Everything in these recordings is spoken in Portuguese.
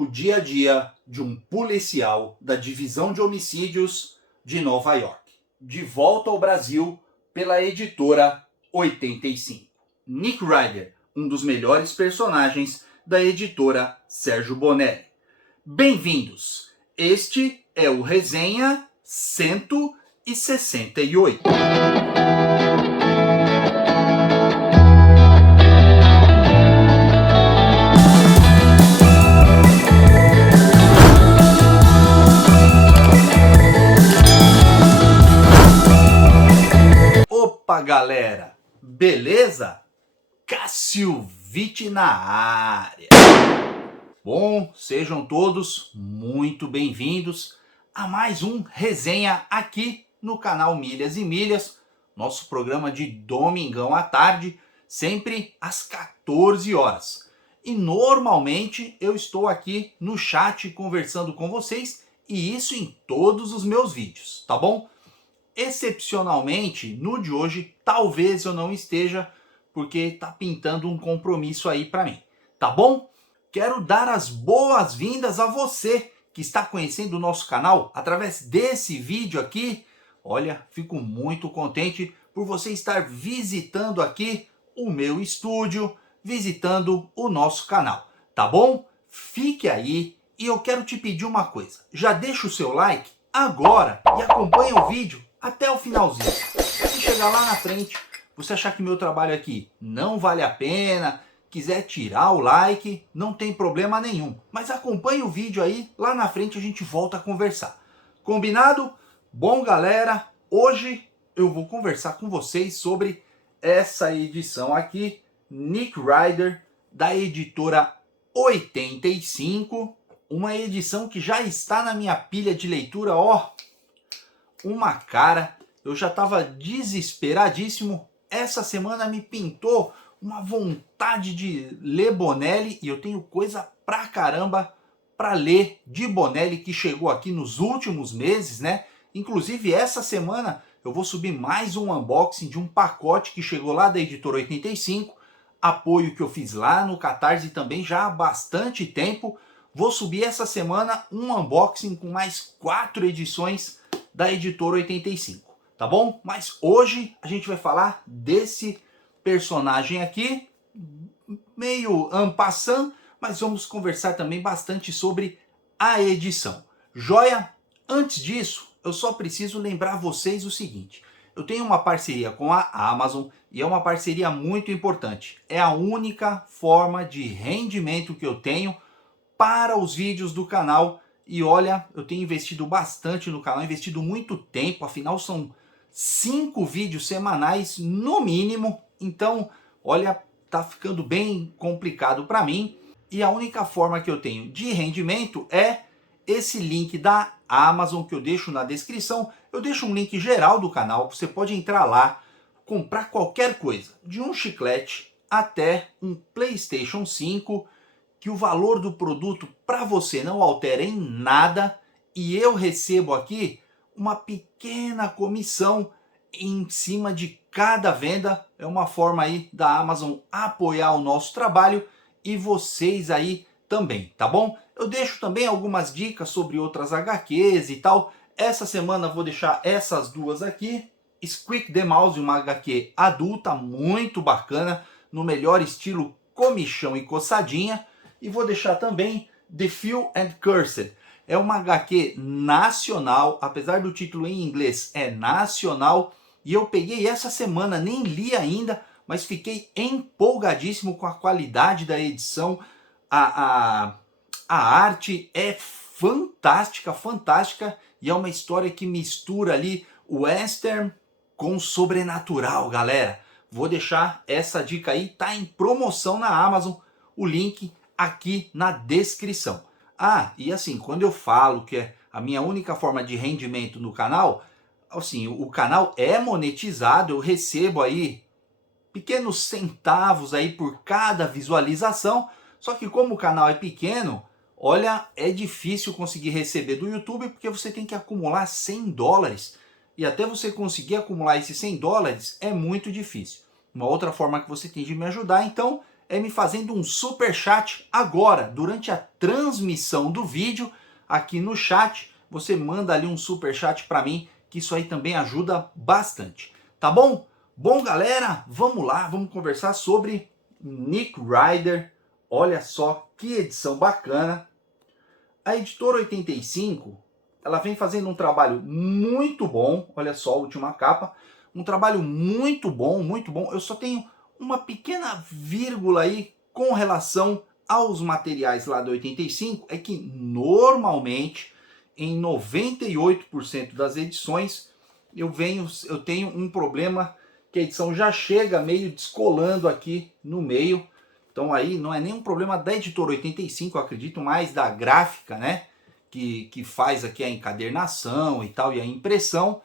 o dia a dia de um policial da Divisão de Homicídios de Nova York. De volta ao Brasil pela editora 85. Nick Ryder, um dos melhores personagens da editora Sérgio Bonelli. Bem-vindos! Este é o Resenha 168. Opa, galera! Beleza? Cássio Vitti na área. Bom, sejam todos muito bem-vindos a mais um Resenha aqui no canal Milhas e Milhas, nosso programa de domingão à tarde, sempre às 14 horas. E normalmente eu estou aqui no chat conversando com vocês, e isso em todos os meus vídeos, tá bom? Excepcionalmente, no de hoje, talvez eu não esteja, porque tá pintando um compromisso aí para mim, tá bom? Quero dar as boas-vindas a você que está conhecendo o nosso canal através desse vídeo aqui. Olha, fico muito contente por você estar visitando aqui o meu estúdio, visitando o nosso canal, tá bom? Fique aí e eu quero te pedir uma coisa. Já deixa o seu like agora e acompanha o vídeo até o finalzinho. Se chegar lá na frente, você achar que meu trabalho aqui não vale a pena, quiser tirar o like, não tem problema nenhum. Mas acompanhe o vídeo aí, lá na frente a gente volta a conversar. Combinado? Bom, galera, hoje eu vou conversar com vocês sobre essa edição aqui, Nick Ryder, da editora 85, uma edição que já está na minha pilha de leitura, ó, uma cara. Eu já estava desesperadíssimo. Essa semana me pintou uma vontade de ler Bonelli e eu tenho coisa pra caramba para ler de Bonelli que chegou aqui nos últimos meses, né? Inclusive essa semana eu vou subir mais um unboxing de um pacote que chegou lá da editora 85, apoio que eu fiz lá no Catarse também já há bastante tempo. Vou subir essa semana um unboxing com mais 4 edições da editora 85, tá bom? Mas hoje a gente vai falar desse personagem aqui, meio en passant, mas vamos conversar também bastante sobre a edição. Joia? Antes disso, eu só preciso lembrar vocês o seguinte: eu tenho uma parceria com a Amazon e é uma parceria muito importante. É a única forma de rendimento que eu tenho para os vídeos do canal. E olha, eu tenho investido bastante no canal, investido muito tempo, afinal são 5 vídeos semanais no mínimo. Então, olha, tá ficando bem complicado para mim. E a única forma que eu tenho de rendimento é esse link da Amazon que eu deixo na descrição. Eu deixo um link geral do canal, você pode entrar lá, comprar qualquer coisa, de um chiclete até um PlayStation 5, que o valor do produto para você não altera em nada e eu recebo aqui uma pequena comissão em cima de cada venda. É uma forma aí da Amazon apoiar o nosso trabalho e vocês aí também, tá bom? Eu deixo também algumas dicas sobre outras HQs e tal. Essa semana eu vou deixar essas duas aqui. Squeak the Mouse, uma HQ adulta muito bacana, no melhor estilo comichão e coçadinha. E vou deixar também The Few and Cursed. É uma HQ nacional, apesar do título em inglês é nacional. E eu peguei essa semana, nem li ainda, mas fiquei empolgadíssimo com a qualidade da edição. A arte é fantástica, fantástica. E é uma história que mistura ali o western com o sobrenatural, galera. Vou deixar essa dica aí, tá em promoção na Amazon. O link aqui na descrição. Ah, e assim, quando eu falo que é a minha única forma de rendimento no canal, assim, o canal é monetizado, eu recebo aí pequenos centavos aí por cada visualização, só que como o canal é pequeno, olha, é difícil conseguir receber do YouTube porque você tem que acumular 100 dólares e até você conseguir acumular esses 100 dólares é muito difícil. Uma outra forma que você tem de me ajudar, então, é me fazendo um super chat agora, durante a transmissão do vídeo, aqui no chat, você manda ali um super chat para mim, que isso aí também ajuda bastante, tá bom? Bom, galera, vamos lá, vamos conversar sobre Nick Ryder. Olha só que edição bacana. A Editora 85, ela vem fazendo um trabalho muito bom. Olha só a última capa, um trabalho muito bom, muito bom. Eu só tenho uma pequena vírgula aí com relação aos materiais lá da 85, é que normalmente em 98% das edições eu tenho um problema que a edição já chega meio descolando aqui no meio. Então aí não é nenhum problema da Editora 85, eu acredito mais da gráfica, né? Que faz aqui a encadernação e tal, e a impressão.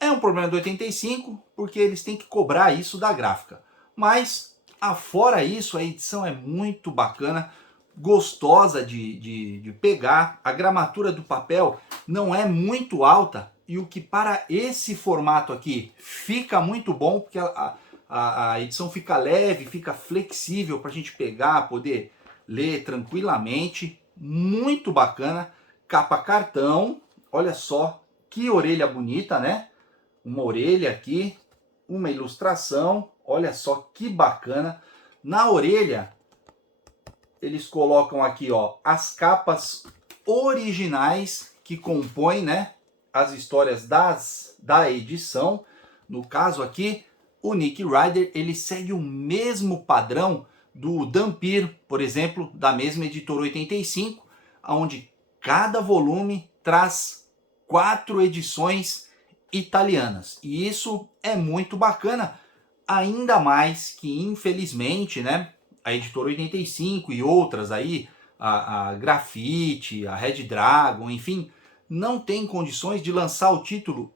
É um problema do 85, porque eles têm que cobrar isso da gráfica. Mas, afora isso, a edição é muito bacana, gostosa de pegar. A gramatura do papel não é muito alta, e o que para esse formato aqui fica muito bom, porque a edição fica leve, fica flexível para a gente pegar, poder ler tranquilamente. Muito bacana. Capa cartão, olha só que orelha bonita, né? Uma orelha aqui, uma ilustração, olha só que bacana. Na orelha, eles colocam aqui, ó, as capas originais que compõem, né, as histórias da edição. No caso aqui, o Nick Ryder, ele segue o mesmo padrão do Dhampir, por exemplo, da mesma Editora 85, onde cada volume traz 4 edições italianas. E isso é muito bacana, ainda mais que, infelizmente, né, a Editora 85 e outras aí, a Grafite, a Red Dragon, enfim, não tem condições de lançar o título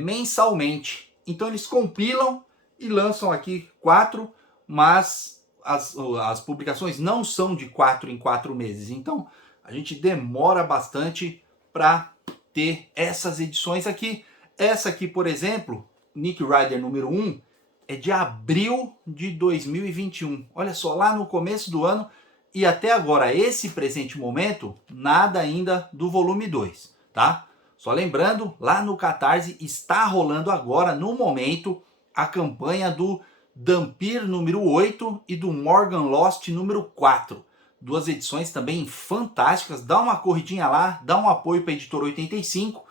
mensalmente. Então eles compilam e lançam aqui 4, mas as publicações não são de 4 em 4 meses. Então a gente demora bastante para ter essas edições aqui. Essa aqui, por exemplo, Nick Ryder número 1, é de abril de 2021. Olha só, lá no começo do ano e até agora, esse presente momento, nada ainda do volume 2, tá? Só lembrando, lá no Catarse está rolando agora, no momento, a campanha do Dhampir número 8 e do Morgan Lost número 4. Duas edições também fantásticas. Dá uma corridinha lá, dá um apoio para a Editora 85,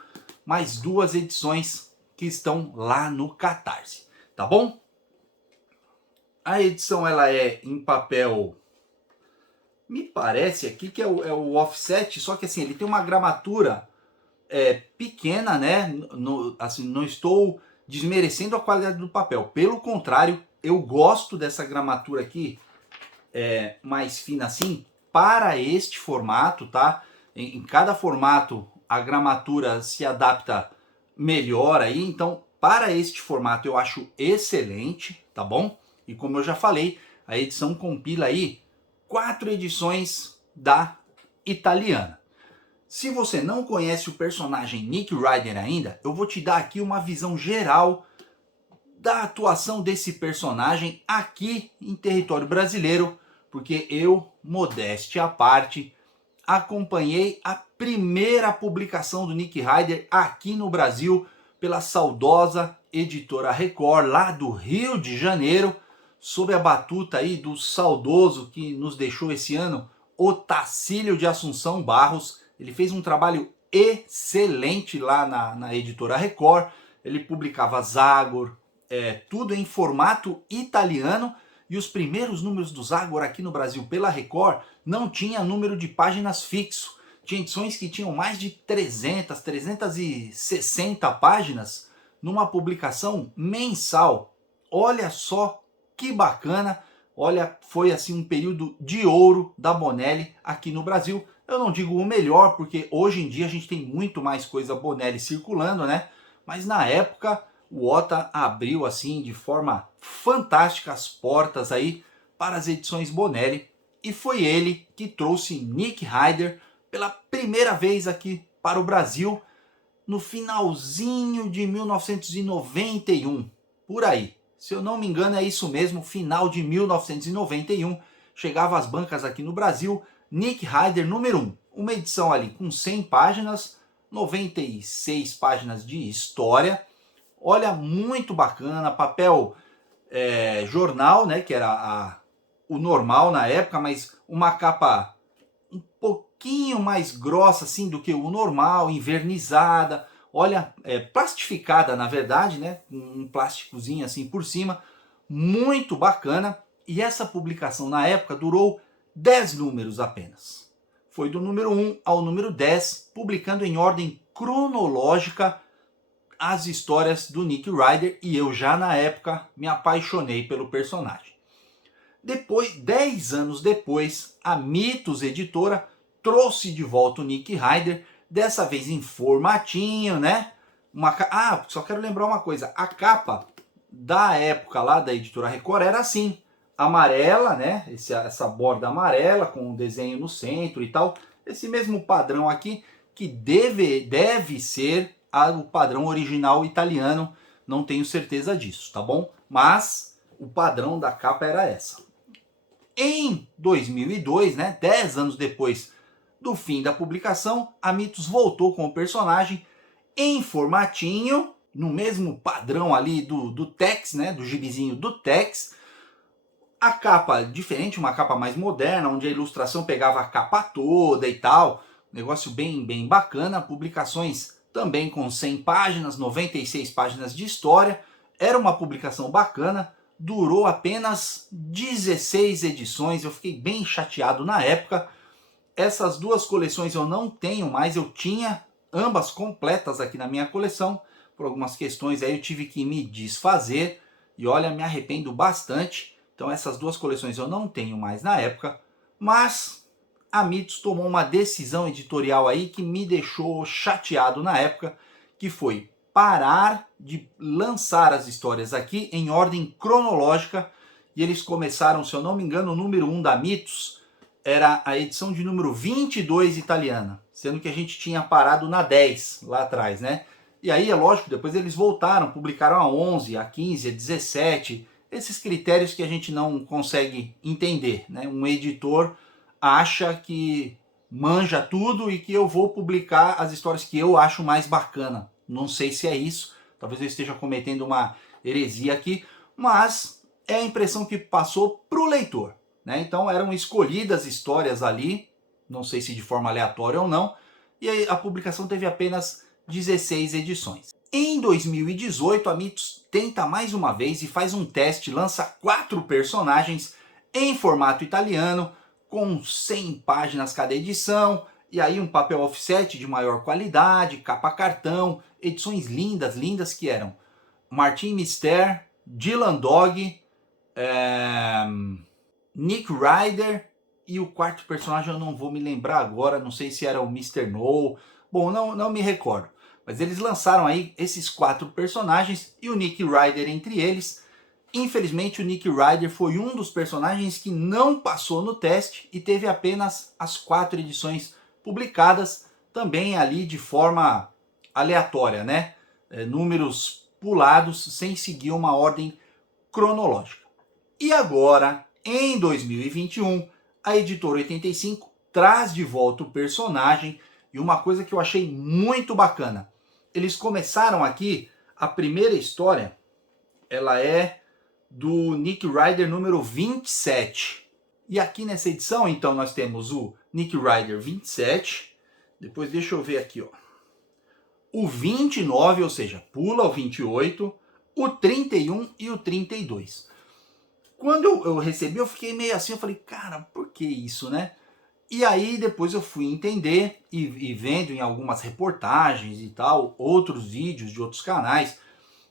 mais 2 edições que estão lá no Catarse, tá bom? A edição ela é em papel, me parece aqui que é o offset, só que assim, ele tem uma gramatura pequena, né? Assim, não estou desmerecendo a qualidade do papel, pelo contrário, eu gosto dessa gramatura aqui, mais fina assim, para este formato, tá? Em cada formato a gramatura se adapta melhor aí, então para este formato eu acho excelente, tá bom? E como eu já falei, a edição compila aí 4 edições da italiana. Se você não conhece o personagem Nick Ryder ainda, eu vou te dar aqui uma visão geral da atuação desse personagem aqui em território brasileiro, porque eu, modéstia à parte, acompanhei a primeira publicação do Nick Ryder aqui no Brasil pela saudosa Editora Record, lá do Rio de Janeiro, sob a batuta aí do saudoso que nos deixou esse ano, Otacílio de Assunção Barros. Ele fez um trabalho excelente lá na Editora Record. Ele publicava Zagor, tudo em formato italiano, e os primeiros números do Zagor aqui no Brasil pela Record não tinha número de páginas fixo. Tinha edições que tinham mais de 300, 360 páginas numa publicação mensal. Olha só que bacana. Olha, foi assim um período de ouro da Bonelli aqui no Brasil. Eu não digo o melhor, porque hoje em dia a gente tem muito mais coisa Bonelli circulando, né? Mas na época o Ota abriu assim de forma fantástica as portas aí para as edições Bonelli, e foi ele que trouxe Nick Ryder pela primeira vez aqui para o Brasil no finalzinho de 1991, por aí. Se eu não me engano é isso mesmo, final de 1991, chegava às bancas aqui no Brasil, Nick Ryder número 1. Uma edição ali com 100 páginas, 96 páginas de história. Olha, muito bacana, papel jornal, né, que era o normal na época, mas uma capa um pouquinho mais grossa assim do que o normal, envernizada. Olha, plastificada na verdade, né, um plásticozinho assim por cima, muito bacana. E essa publicação na época durou 10 números apenas. Foi do número 1 ao número 10, publicando em ordem cronológica as histórias do Nick Ryder, e eu já na época me apaixonei pelo personagem. Depois, 10 anos depois, a Mitos Editora trouxe de volta o Nick Ryder, dessa vez em formatinho, né? Só quero lembrar uma coisa, a capa da época lá da Editora Record era assim, amarela, né? Essa borda amarela com o desenho no centro e tal. Esse mesmo padrão aqui, que deve ser o padrão original italiano, não tenho certeza disso, tá bom? Mas o padrão da capa era essa. Em 2002, né, 10 anos depois do fim da publicação, a Mitos voltou com o personagem em formatinho, no mesmo padrão ali do Tex, né, do gibizinho do Tex. A capa diferente, uma capa mais moderna, onde a ilustração pegava a capa toda e tal. Negócio bem bacana. Publicações também com 100 páginas, 96 páginas de história. Era uma publicação bacana. Durou apenas 16 edições. Eu fiquei bem chateado na época. Essas duas coleções eu não tenho mais. Eu tinha ambas completas aqui na minha coleção. Por algumas questões aí eu tive que me desfazer. E olha, me arrependo bastante. Então essas duas coleções eu não tenho mais na época, mas a Mitos tomou uma decisão editorial aí que me deixou chateado na época, que foi parar de lançar as histórias aqui em ordem cronológica, e eles começaram, se eu não me engano, o número 1 da Mitos era a edição de número 22 italiana, sendo que a gente tinha parado na 10 lá atrás, né? E aí é lógico, depois eles voltaram, publicaram a 11, a 15, a 17... esses critérios que a gente não consegue entender, né? Um editor acha que manja tudo e que eu vou publicar as histórias que eu acho mais bacana. Não sei se é isso, talvez eu esteja cometendo uma heresia aqui, mas é a impressão que passou para o leitor, né? Então eram escolhidas histórias ali, não sei se de forma aleatória ou não, e aí a publicação teve apenas 16 edições. Em 2018, a Mitos tenta mais uma vez e faz um teste, lança 4 personagens em formato italiano, com 100 páginas cada edição, e aí um papel offset de maior qualidade, capa cartão, edições lindas que eram Martin Mister, Dylan Dog, Nick Ryder, e o quarto personagem eu não vou me lembrar agora, não sei se era o Mr. No, bom, não me recordo. Mas eles lançaram aí esses 4 personagens e o Nick Ryder entre eles. Infelizmente o Nick Ryder foi um dos personagens que não passou no teste e teve apenas as 4 edições publicadas, também ali de forma aleatória, né? Números pulados sem seguir uma ordem cronológica. E agora, em 2021, a Editora 85 traz de volta o personagem, e uma coisa que eu achei muito bacana. Eles começaram aqui, a primeira história, ela é do Nick Ryder número 27. E aqui nessa edição, então, nós temos o Nick Ryder 27. Depois deixa eu ver aqui, ó. O 29, ou seja, pula o 28, o 31 e o 32. Quando eu recebi, eu fiquei meio assim, eu falei, cara, por que isso, né? E aí depois eu fui entender e vendo em algumas reportagens e tal, outros vídeos de outros canais,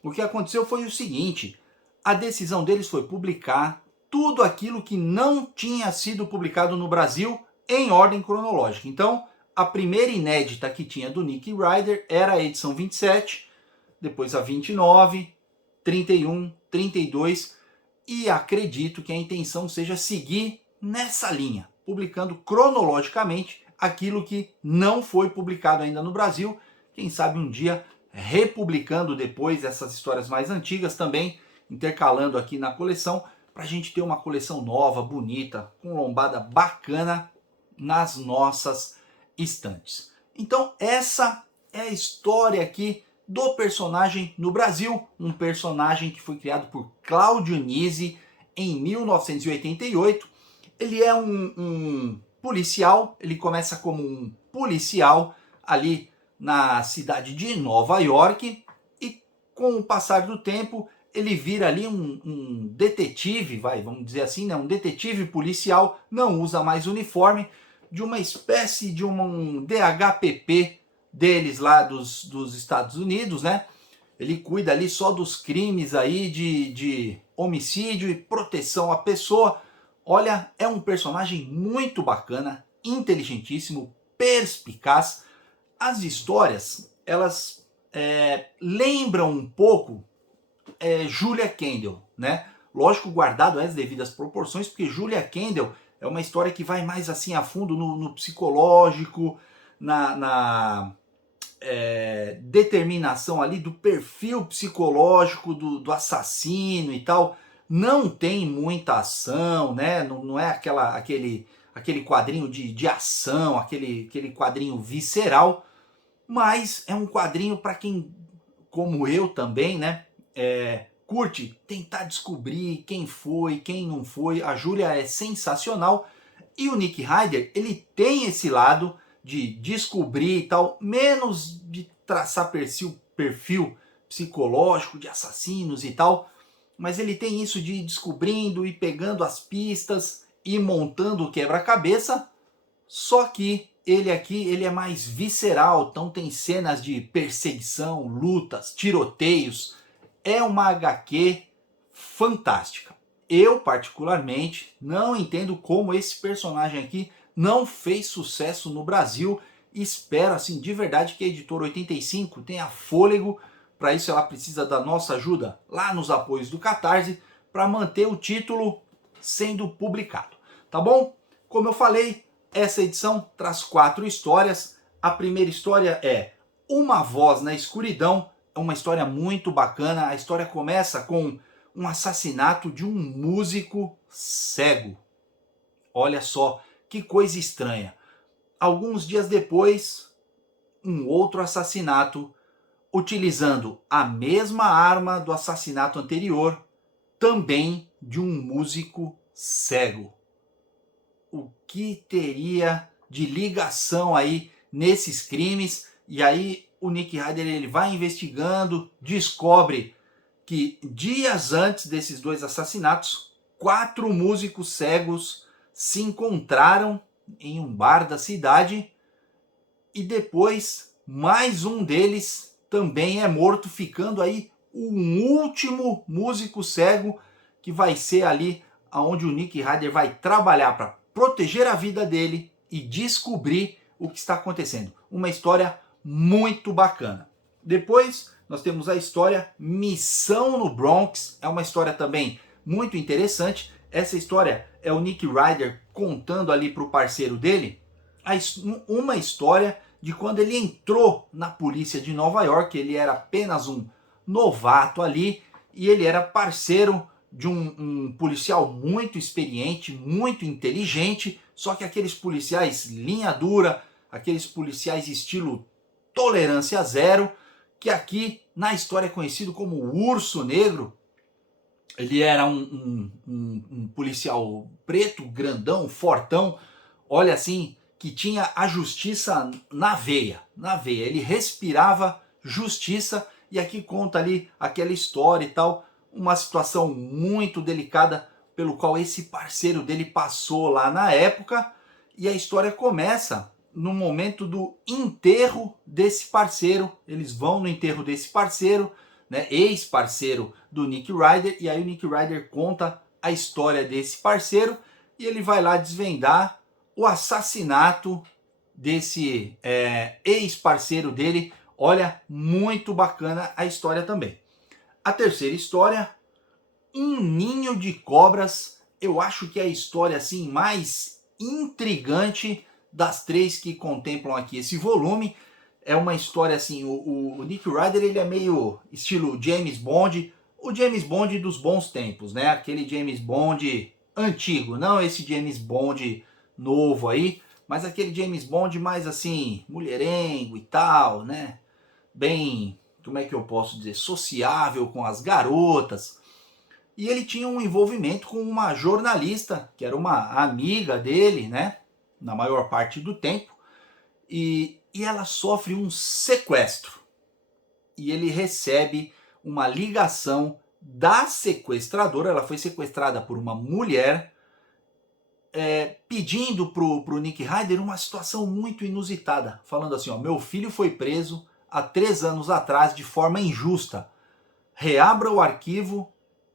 o que aconteceu foi o seguinte: a decisão deles foi publicar tudo aquilo que não tinha sido publicado no Brasil em ordem cronológica. Então, a primeira inédita que tinha do Nick Ryder era a edição 27, depois a 29, 31, 32, e acredito que a intenção seja seguir nessa linha, publicando cronologicamente aquilo que não foi publicado ainda no Brasil. Quem sabe um dia republicando depois essas histórias mais antigas também intercalando aqui na coleção, para a gente ter uma coleção nova, bonita, com lombada bacana nas nossas estantes. Então essa é a história aqui do personagem no Brasil, um personagem que foi criado por Claudio Nisi em 1988. Ele é um policial, ele começa como um policial ali na cidade de Nova York e com o passar do tempo ele vira ali um detetive, vamos dizer assim, né? Um detetive policial, não usa mais uniforme, de uma espécie de um DHPP deles lá dos Estados Unidos, né? Ele cuida ali só dos crimes aí de homicídio e proteção à pessoa. Olha, é um personagem muito bacana, inteligentíssimo, perspicaz. As histórias, elas lembram um pouco Julia Kendall, né? Lógico, guardado as devidas proporções, porque Julia Kendall é uma história que vai mais assim a fundo no psicológico, na determinação ali do perfil psicológico do assassino e tal. Não tem muita ação, né? Não é aquele quadrinho de ação, aquele quadrinho visceral, mas é um quadrinho para quem, como eu também, né? Curte tentar descobrir quem foi, quem não foi. A Julia é sensacional e o Nick Ryder, ele tem esse lado de descobrir e tal, menos de traçar perfil psicológico de assassinos e tal, mas ele tem isso de ir descobrindo e pegando as pistas e montando o quebra-cabeça. Só que ele aqui ele é mais visceral, então tem cenas de perseguição, lutas, tiroteios. É uma HQ fantástica. Eu, particularmente, não entendo como esse personagem aqui não fez sucesso no Brasil. Espero, assim, de verdade que a Editora 85 tenha fôlego. Para isso ela precisa da nossa ajuda lá nos apoios do Catarse para manter o título sendo publicado. Tá bom? Como eu falei, essa edição traz 4 histórias. A primeira história é Uma Voz na Escuridão. É uma história muito bacana. A história começa com um assassinato de um músico cego. Olha só que coisa estranha. Alguns dias depois, um outro assassinato utilizando a mesma arma do assassinato anterior, também de um músico cego. O que teria de ligação aí nesses crimes? E aí o Nick Ryder ele vai investigando, descobre que dias antes desses 2 assassinatos, 4 músicos cegos se encontraram em um bar da cidade e depois mais um deles também é morto, ficando aí um último músico cego que vai ser ali onde o Nick Ryder vai trabalhar para proteger a vida dele e descobrir o que está acontecendo. Uma história muito bacana. Depois nós temos a história Missão no Bronx. É uma história também muito interessante. Essa história é o Nick Ryder contando ali para o parceiro dele uma história de quando ele entrou na polícia de Nova York. Ele era apenas um novato ali e ele era parceiro de um policial muito experiente, muito inteligente, só que aqueles policiais linha dura, aqueles policiais estilo tolerância zero, que aqui na história é conhecido como o Urso Negro. Ele era um policial preto, grandão, fortão, olha assim, que tinha a justiça na veia, ele respirava justiça. E aqui conta ali aquela história e tal, uma situação muito delicada pelo qual esse parceiro dele passou lá na época. E a história começa no momento do enterro desse parceiro. Eles vão no enterro desse parceiro, né, ex-parceiro do Nick Ryder, e aí o Nick Ryder conta a história desse parceiro e ele vai lá desvendar o assassinato desse ex-parceiro dele. Olha, muito bacana a história também. A terceira história, Um Ninho de Cobras. Eu acho que é a história assim mais intrigante das 3 que contemplam aqui esse volume. É uma história assim, o Nick Ryder ele é meio estilo James Bond. o James Bond dos bons tempos, né? Aquele James Bond antigo, não esse James Bond novo aí, mas aquele James Bond mais assim, mulherengo e tal, né? Bem, como é que eu posso dizer, sociável com as garotas. E ele tinha um envolvimento com uma jornalista, que era uma amiga dele, né? Na maior parte do tempo. E ela sofre um sequestro. E ele recebe uma ligação da sequestradora. Ela foi sequestrada por uma mulher, pedindo pro Nick Ryder uma situação muito inusitada. Falando assim, ó, meu filho foi preso há 3 anos atrás de forma injusta. Reabra o arquivo,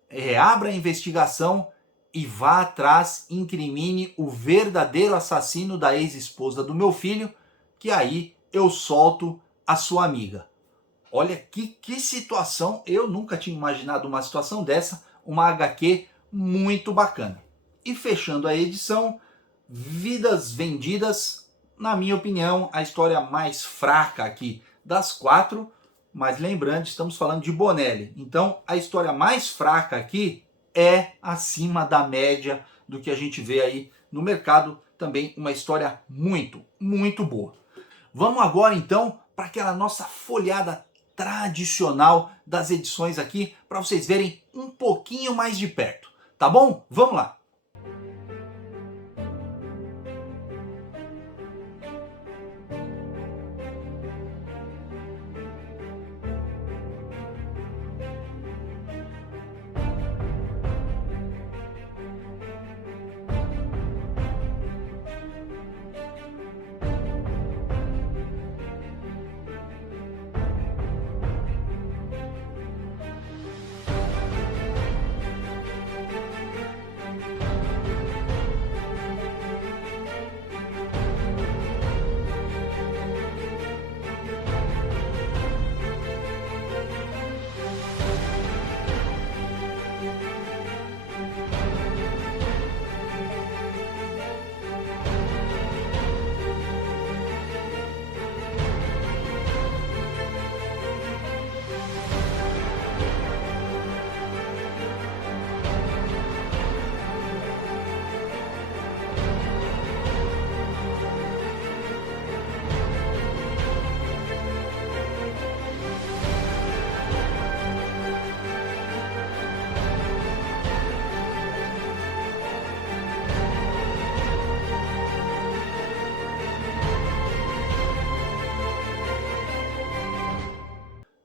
reabra a investigação e vá atrás, incrimine o verdadeiro assassino da ex-esposa do meu filho, que aí eu solto a sua amiga. Olha que situação, eu nunca tinha imaginado uma situação dessa, uma HQ muito bacana. E fechando a edição, Vidas Vendidas, na minha opinião, a história mais fraca aqui das 4, mas lembrando, estamos falando de Bonelli. Então, a história mais fraca aqui é acima da média do que a gente vê aí no mercado. Também uma história muito, muito boa. Vamos agora, então, para aquela nossa folhada tradicional das edições aqui, para vocês verem um pouquinho mais de perto. Tá bom? Vamos lá!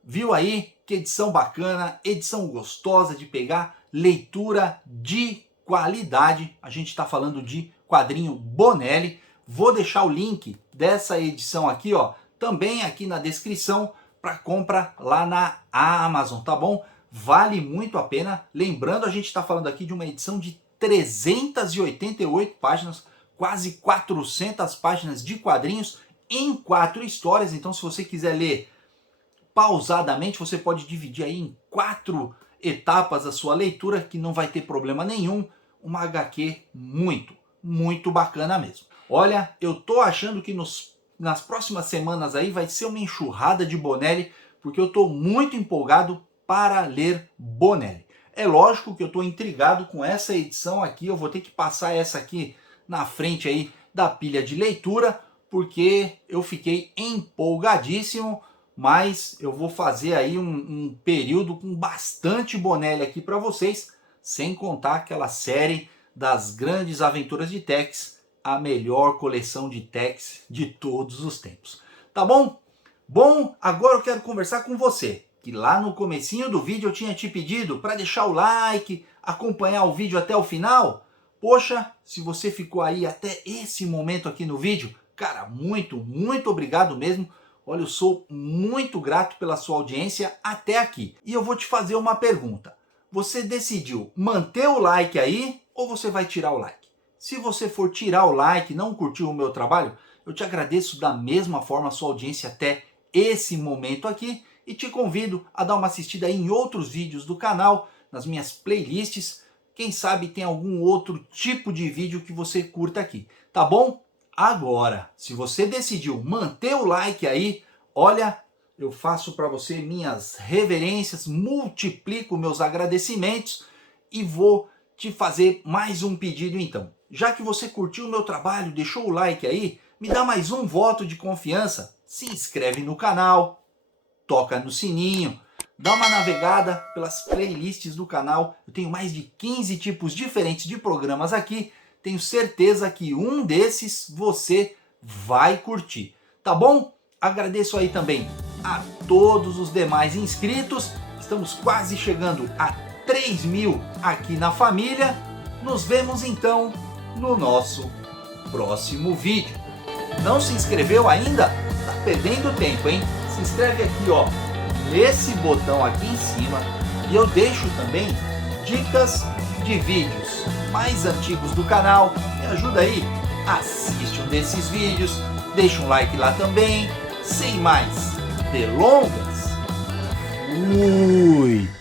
Viu aí que edição bacana, edição gostosa de pegar, leitura de qualidade. A gente está falando de quadrinho Bonelli. Vou deixar o link dessa edição aqui, ó, também aqui na descrição para compra lá na Amazon, tá bom? Vale muito a pena. Lembrando, a gente está falando aqui de uma edição de 388 páginas, quase 400 páginas de quadrinhos em 4 histórias. Então, se você quiser ler pausadamente, você pode dividir aí em 4 etapas a sua leitura, que não vai ter problema nenhum. Uma HQ muito, muito bacana mesmo. Olha, eu tô achando que nas próximas semanas aí vai ser uma enxurrada de Bonelli, porque eu tô muito empolgado para ler Bonelli. É lógico que eu tô intrigado com essa edição aqui, eu vou ter que passar essa aqui na frente aí da pilha de leitura, porque eu fiquei empolgadíssimo. Mas eu vou fazer aí um período com bastante Bonelli aqui para vocês, sem contar aquela série das grandes aventuras de Tex, a melhor coleção de Tex de todos os tempos. Tá bom? Bom, agora eu quero conversar com você, que lá no comecinho do vídeo eu tinha te pedido para deixar o like, acompanhar o vídeo até o final. Poxa, se você ficou aí até esse momento aqui no vídeo, cara, muito, muito obrigado mesmo. Olha, eu sou muito grato pela sua audiência até aqui. E eu vou te fazer uma pergunta. Você decidiu manter o like aí ou você vai tirar o like? Se você for tirar o like, não curtiu o meu trabalho, eu te agradeço da mesma forma a sua audiência até esse momento aqui e te convido a dar uma assistida em outros vídeos do canal, nas minhas playlists. Quem sabe tem algum outro tipo de vídeo que você curta aqui, tá bom? Agora, se você decidiu manter o like aí, olha, eu faço para você minhas reverências, multiplico meus agradecimentos e vou te fazer mais um pedido então. Já que você curtiu o meu trabalho, deixou o like aí, me dá mais um voto de confiança, se inscreve no canal, toca no sininho, dá uma navegada pelas playlists do canal. Eu tenho mais de 15 tipos diferentes de programas aqui. Tenho certeza que um desses você vai curtir. Tá bom? Agradeço aí também a todos os demais inscritos. Estamos quase chegando a 3.000 aqui na família. Nos vemos então no nosso próximo vídeo. Não se inscreveu ainda? Tá perdendo tempo, hein? Se inscreve aqui, ó, nesse botão aqui em cima, e eu deixo também dicas de vídeos mais antigos do canal. Me ajuda aí, assiste um desses vídeos, deixa um like lá também. Sem mais delongas, fui!